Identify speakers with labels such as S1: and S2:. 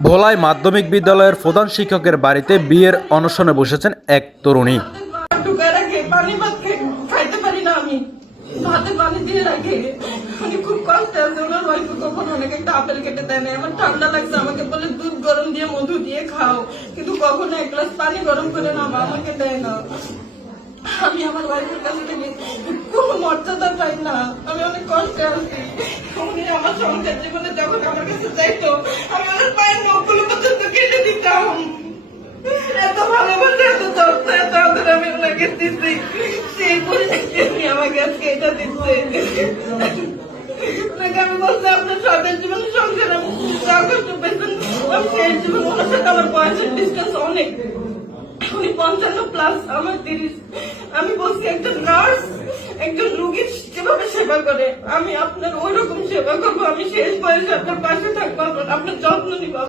S1: ভোলায় মাধ্যমিক বিদ্যালয়ের প্রধান শিক্ষকের বাড়িতে বিয়ের অনশনে বসেছেন এক তরুণী।
S2: আমি আমার আমি বলছি, আপনার পঞ্চান্ন প্লাস আমার তিরিশ। আমি বলছি, একজন নার্স একজন রুগীর যেভাবে সেবা করে, আমি আপনার ওই রকম সেবা করব। আমি শেষ বয়সে আপনার পাশে থাকব। আপনার- আপনার যত্ন নিবো